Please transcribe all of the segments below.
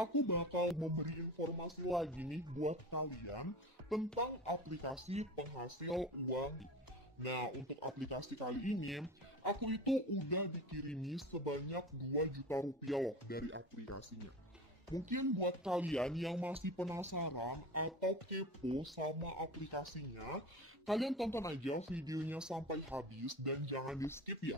aku bakal memberi informasi lagi nih buat kalian tentang aplikasi penghasil uang. Nah, untuk aplikasi kali ini, aku itu udah dikirimi sebanyak 2 juta rupiah loh dari aplikasinya. Mungkin buat kalian yang masih penasaran atau kepo sama aplikasinya, kalian tonton aja videonya sampai habis dan jangan di skip ya.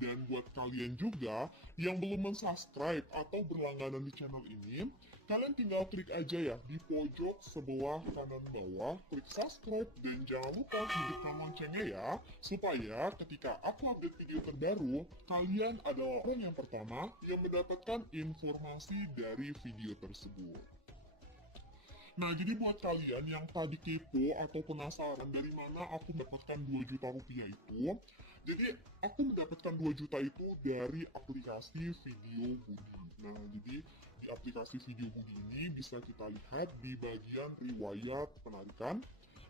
Dan buat kalian juga yang belum mensubscribe atau berlangganan di channel ini, kalian tinggal klik aja ya di pojok sebelah kanan bawah, klik subscribe dan jangan lupa hidupkan loncengnya ya, supaya ketika aku update video terbaru, kalian adalah orang yang pertama yang mendapatkan informasi dari video tersebut. Nah, jadi buat kalian yang tadi kepo atau penasaran dari mana aku mendapatkan 2 juta rupiah itu, jadi aku mendapatkan 2 juta itu dari aplikasi Video Budi. Nah, jadi di aplikasi Video Budi ini bisa kita lihat di bagian riwayat penarikan.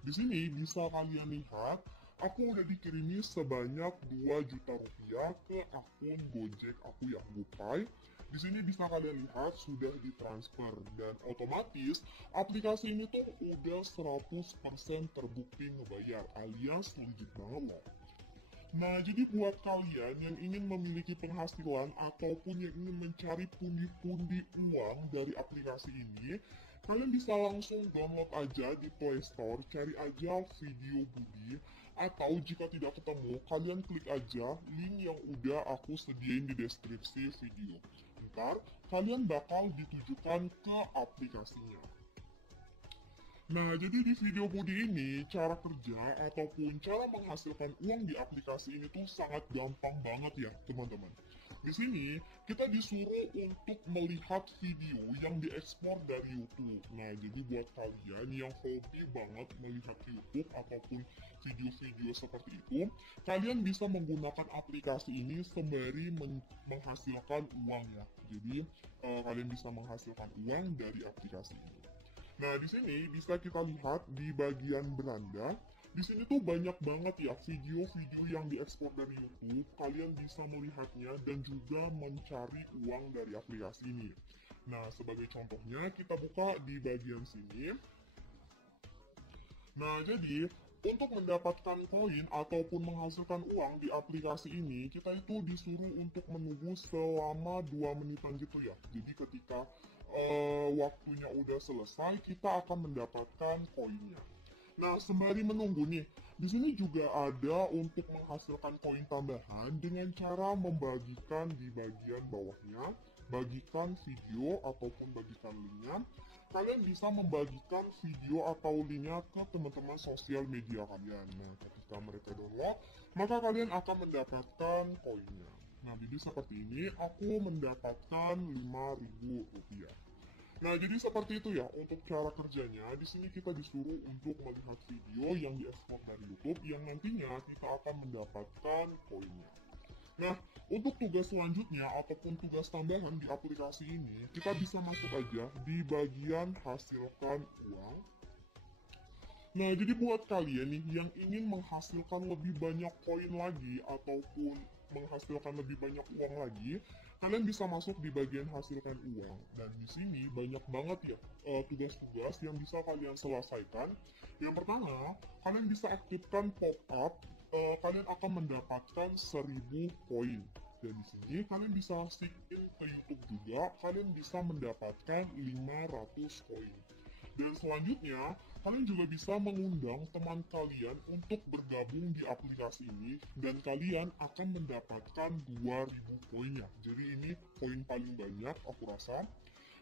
Di sini bisa kalian lihat aku udah dikirimi sebanyak 2 juta rupiah ke akun Gojek aku yang GoPay. Di sini bisa kalian lihat sudah ditransfer dan otomatis aplikasi ini tuh udah 100% terbukti ngebayar alias legit banget loh. Nah, jadi buat kalian yang ingin memiliki penghasilan ataupun yang ingin mencari pundi-pundi uang dari aplikasi ini, kalian bisa langsung download aja di Play Store, cari aja Video Budi, atau jika tidak ketemu, kalian klik aja link yang udah aku sediain di deskripsi video. Ntar, kalian bakal ditujukan ke aplikasinya. Nah, jadi di Video Budi ini, cara kerja ataupun cara menghasilkan uang di aplikasi ini tuh sangat gampang banget ya, teman-teman. Di sini, kita disuruh untuk melihat video yang diekspor dari YouTube. Nah, jadi buat kalian yang hobi banget melihat YouTube ataupun video-video seperti itu, kalian bisa menggunakan aplikasi ini sembari menghasilkan uang ya. Jadi, kalian bisa menghasilkan uang dari aplikasi ini. Nah, di sini bisa kita lihat di bagian beranda. Di sini tuh banyak banget ya video-video yang diekspor dari YouTube. Kalian bisa melihatnya dan juga mencari uang dari aplikasi ini. Nah, sebagai contohnya kita buka di bagian sini. Nah, jadi untuk mendapatkan koin ataupun menghasilkan uang di aplikasi ini, kita itu disuruh untuk menunggu selama 2 menitan gitu ya. Jadi ketika waktunya udah selesai, kita akan mendapatkan koinnya. Nah, sembari menunggu nih, di sini juga ada untuk menghasilkan koin tambahan dengan cara membagikan di bagian bawahnya, bagikan video ataupun bagikan linknya. Kalian bisa membagikan video atau linknya ke teman-teman sosial media kalian. Nah, ketika mereka download, maka kalian akan mendapatkan koinnya. Nah, jadi seperti ini, aku mendapatkan 5.000 rupiah. Nah, jadi seperti itu ya untuk cara kerjanya. Di sini kita disuruh untuk melihat video yang diekspor dari YouTube yang nantinya kita akan mendapatkan koinnya. Nah, untuk tugas selanjutnya ataupun tugas tambahan di aplikasi ini, kita bisa masuk aja di bagian hasilkan uang. Nah, jadi buat kalian nih yang ingin menghasilkan lebih banyak koin lagi ataupun menghasilkan lebih banyak uang lagi, kalian bisa masuk di bagian hasilkan uang. Dan di sini banyak banget ya tugas-tugas yang bisa kalian selesaikan. Yang pertama, kalian bisa aktifkan pop-up, kalian akan mendapatkan 1000 koin. Dan di sini kalian bisa sign in ke YouTube juga, kalian bisa mendapatkan 500 koin. Dan selanjutnya, kalian juga bisa mengundang teman kalian untuk bergabung di aplikasi ini dan kalian akan mendapatkan 2000 koin ya. Jadi ini koin paling banyak aku rasa.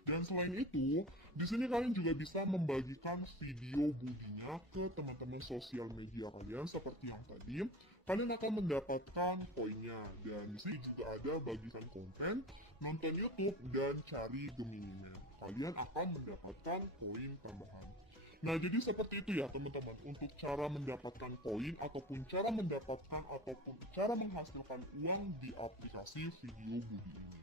Dan selain itu, di sini kalian juga bisa membagikan video Budinya ke teman-teman sosial media kalian seperti yang tadi. Kalian akan mendapatkan koinnya. Dan di sini juga ada bagikan konten, nonton YouTube, dan cari Gemini. Kalian akan mendapatkan koin tambahan. Nah, jadi seperti itu ya teman-teman untuk cara mendapatkan koin ataupun cara mendapatkan ataupun cara menghasilkan uang di aplikasi Video Budi ini.